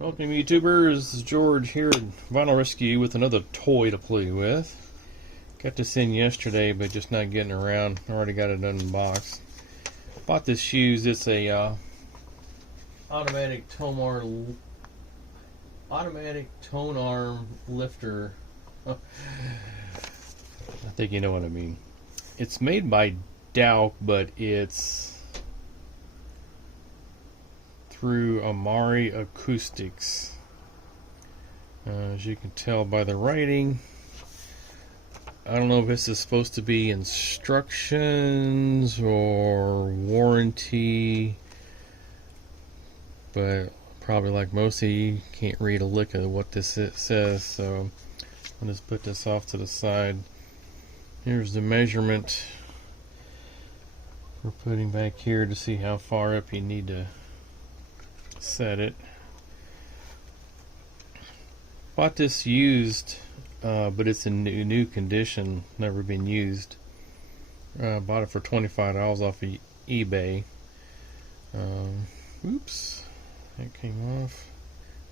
Welcome YouTubers, this is George here at Vinyl Rescue with another toy to play with. Got this in yesterday but just not getting around. Already got it unboxed. Bought this shoes. It's a automatic Tonearm lifter. I think you know what I mean. It's made by Douk, but it's through Amari Acoustics. As you can tell by the writing, I don't know if this is supposed to be instructions or warranty, but probably like most of you can't read a lick of what this says, so I'll just put this off to the side. Here's the measurement we're putting back here to see how far up you need to set it. Bought this used, but it's in new condition, never been used. Bought it for $25 off of eBay. Oops, that came off.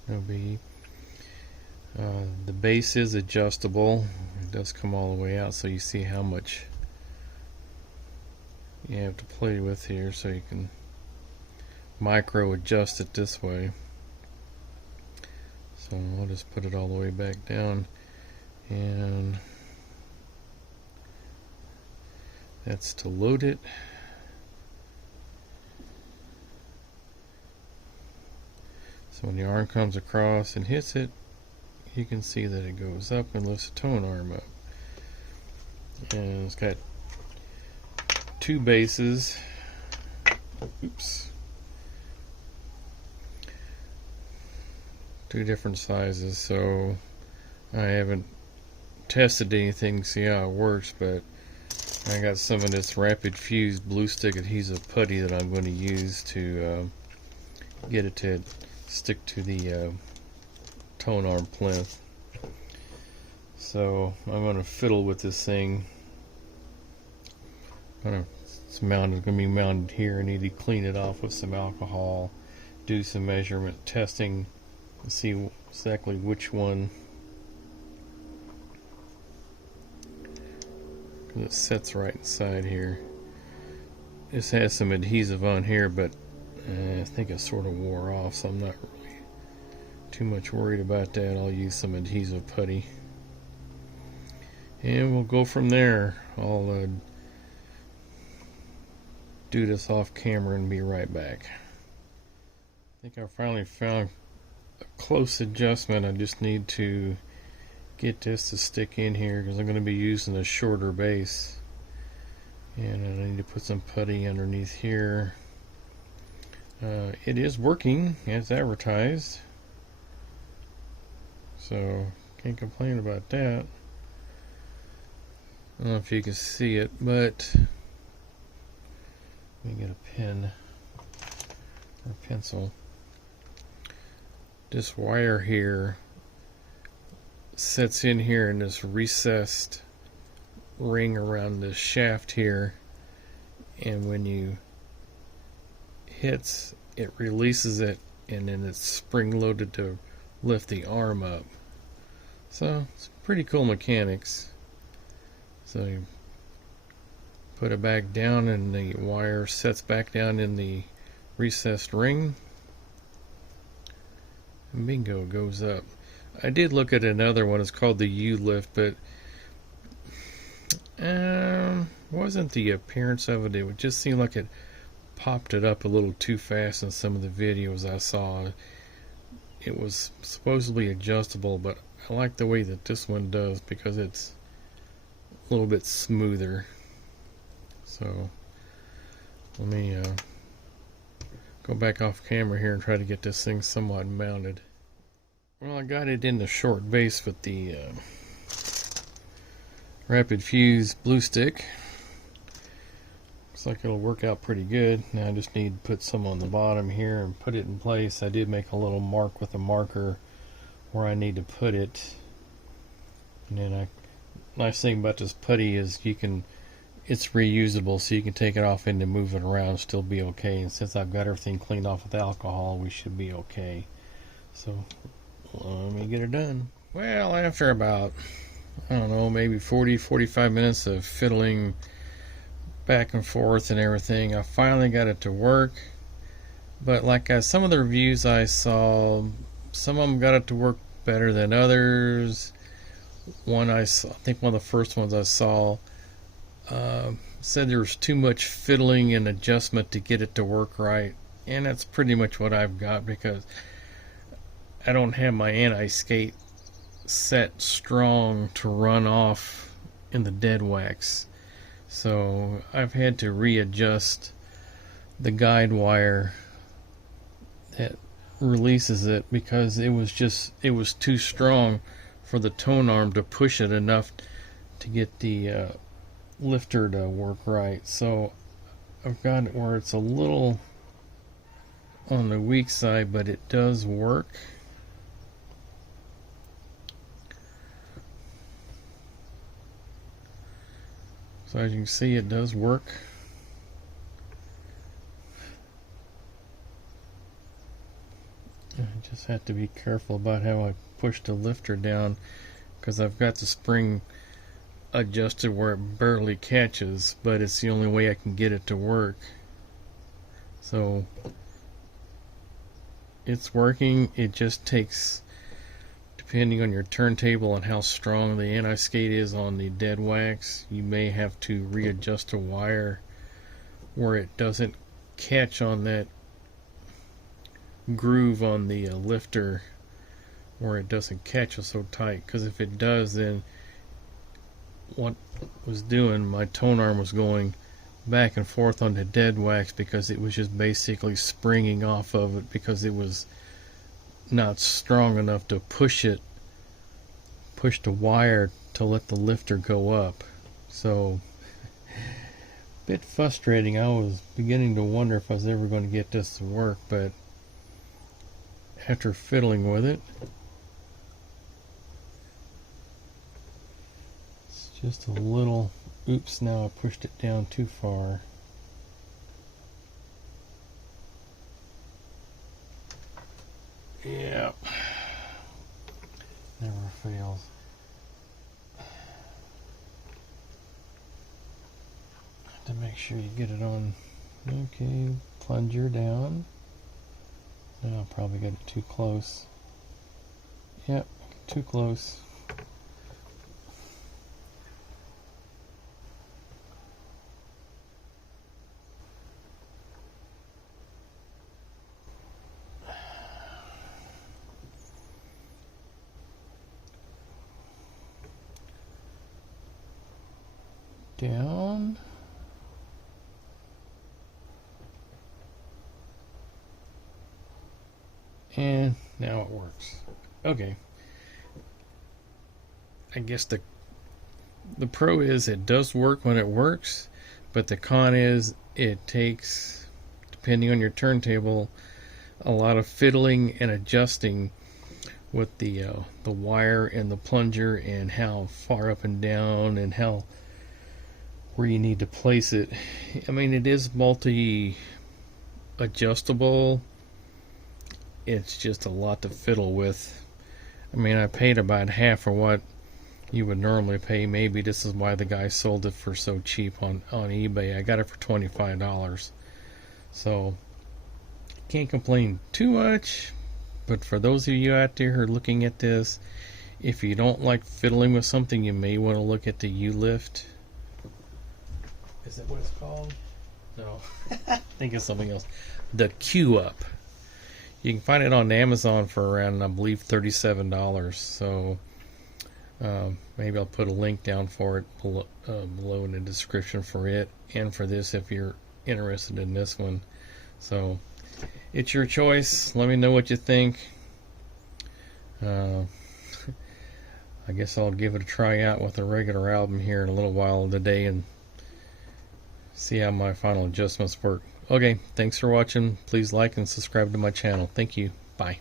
No biggie. The base is adjustable. It does come all the way out, so you see how much you have to play with here, so you can micro adjust it this way. So I'll just put it all the way back down, and that's to load it. So when the arm comes across and hits it, you can see that it goes up and lifts the tone arm up. And it's got two bases. Oops. Two different sizes, so I haven't tested anything to see how it works, but I got some of this rapid fuse blue stick adhesive putty that I'm going to use to get it to stick to the Tonearm plinth. So I'm going to fiddle with this thing. It's mounted, going to be mounted here. I need to clean it off with some alcohol, do some measurement testing, see exactly which one, because it sets right inside here. This has some adhesive on here, but I think it sort of wore off, so I'm not really too much worried about that. I'll use some adhesive putty and we'll go from there. I'll do this off camera and be right back. I think I finally found a close adjustment. I just need to get this to stick in here because I'm going to be using a shorter base, and I need to put some putty underneath here. It is working as advertised, so can't complain about that. I don't know if you can see it, but let me get a pen or a pencil. This wire here sets in here in this recessed ring around this shaft here, and when you hits, it releases it, and then it's spring loaded to lift the arm up. So it's pretty cool mechanics. So you put it back down and the wire sets back down in the recessed ring. Bingo, goes up. I did look at another one. It's called the U-lift, but wasn't the appearance of it. It would just seem like it popped it up a little too fast in some of the videos I saw. It was supposedly adjustable, but I like the way that this one does because it's a little bit smoother. So let me go back off camera here and try to get this thing somewhat mounted. Well, I got it in the short base with the rapid fuse blue stick. Looks like it'll work out pretty good. Now I just need to put some on the bottom here and put it in place. I did make a little mark with a marker where I need to put it. And then nice thing about this putty is it's reusable, so you can take it off and move it around and still be okay. And since I've got everything cleaned off with alcohol, we should be okay. So let me get it done. Well, after about, I don't know, maybe 40-45 minutes of fiddling back and forth and everything, I finally got it to work. But like some of the reviews I saw, some of them got it to work better than others. I think one of the first ones I saw said there was too much fiddling and adjustment to get it to work right, and that's pretty much what I've got, because I don't have my anti-skate set strong to run off in the dead wax, so I've had to readjust the guide wire that releases it, because it was too strong for the Tonearm to push it enough to get the lifter to work right. So I've got it where it's a little on the weak side, but it does work. So as you can see, it does work. I just have to be careful about how I push the lifter down, because I've got the spring adjusted where it barely catches, but it's the only way I can get it to work. So it's working. It just takes, depending on your turntable and how strong the anti-skate is on the dead wax, you may have to readjust a wire where it doesn't catch on that groove on the lifter, where it doesn't catch it so tight, because if it does, then what was doing, my Tonearm was going back and forth on the dead wax, because it was just basically springing off of it, because it was not strong enough to push the wire to let the lifter go up. So bit frustrating. I was beginning to wonder if I was ever going to get this to work, but after fiddling with it, it's just a little, oops, now I pushed it down too far. Yeah, never fails. To make sure you get it on. Okay, plunger down. Now I probably got it too close. Yep, too close. Down. And now it works. Okay. I guess the pro is it does work when it works, but the con is it takes, depending on your turntable, a lot of fiddling and adjusting with the wire and the plunger, and how far up and down, and where you need to place it. I mean, it is multi adjustable. It's just a lot to fiddle with. I mean, I paid about half of what you would normally pay. Maybe this is why the guy sold it for so cheap on eBay. I got it for $25. So can't complain too much. But for those of you out there who are looking at this, if you don't like fiddling with something, you may want to look at the U-Lift. Is that what it's called? No. I think it's something else. The Q-Up. You can find it on Amazon for around, I believe, $37. So maybe I'll put a link down for it below in the description for it, and for this if you're interested in this one. So it's your choice. Let me know what you think. I guess I'll give it a try out with a regular album here in a little while today and see how my final adjustments work. Okay, thanks for watching. Please like and subscribe to my channel. Thank you. Bye.